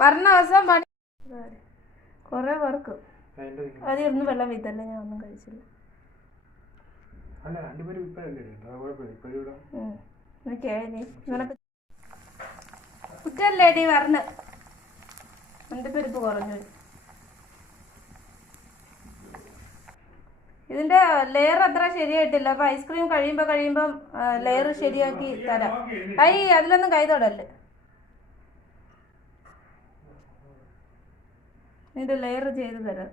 വരണ ദിവസം പണി കൊറേ പേർക്ക് അതിരുന്ന് വെള്ളം വീത്തല്ലേ, ഞാൻ ഒന്നും കഴിച്ചില്ല. കുറ്റല്ലേടി പറഞ്ഞ് എന്റെ പെരുപ്പ് കുറഞ്ഞു. ഇതിന്റെ ലെയർ അത്ര ശരിയായിട്ടില്ല. അപ്പൊ ഐസ്ക്രീം കഴിയുമ്പോ ലെയർ ശരിയാക്കി തരാം. അതിലൊന്നും കൈ തൊടല്ലേ. ഇതിന്റെ ലെയർ ചെയ്ത് തരാം.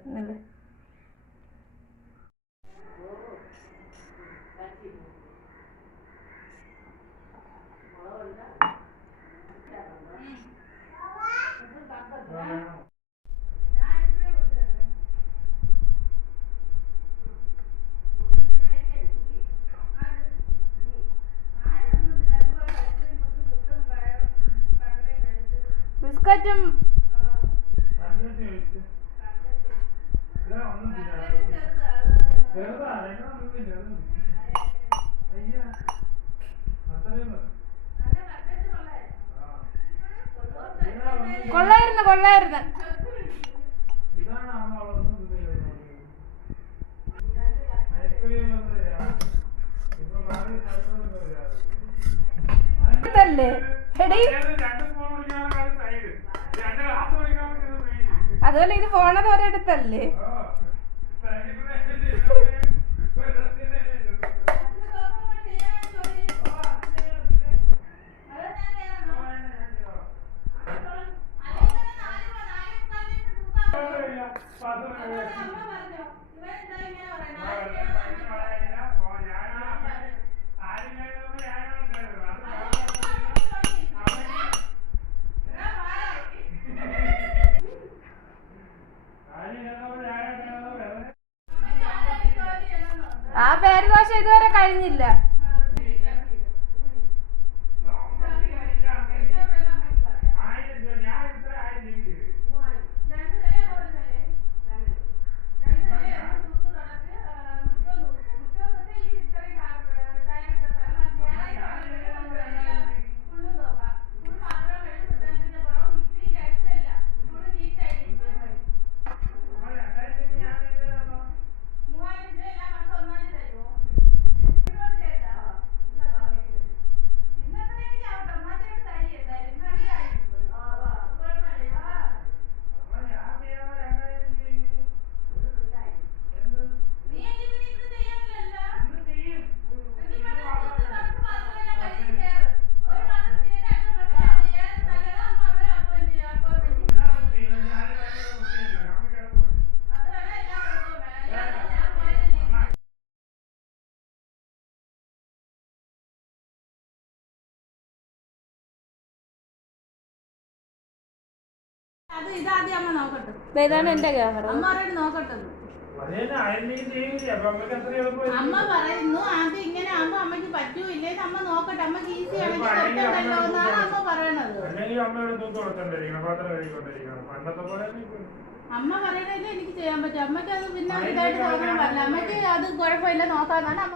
ബിസ്ക്കറ്റും കൊള്ളായിരുന്നു. അതുപോലെ ഇത് പോണത് ഒരിടത്തല്ലേ. ആ പേരുദോശ ഇതുവരെ കഴിഞ്ഞില്ല. ഇതാണ് എന്റെ ക്യാമറ. അമ്മ പറയുന്നു ആദ്യം ഇങ്ങനെ ആകുമ്പോ അമ്മക്ക് പറ്റൂല്ലേ, അമ്മ നോക്കട്ടെ, അമ്മക്ക് ഈസി ആണെങ്കിൽ അമ്മ പറയണത്. അമ്മ പറയണല്ലേ എനിക്ക് ചെയ്യാൻ പറ്റും. അമ്മക്ക് അത് പിന്നെ ഇതായിട്ട് തോന്നാൻ പറ്റില്ല. അമ്മക്ക് അത് കുഴപ്പമില്ല, നോക്കാന്നാണ് അമ്മ.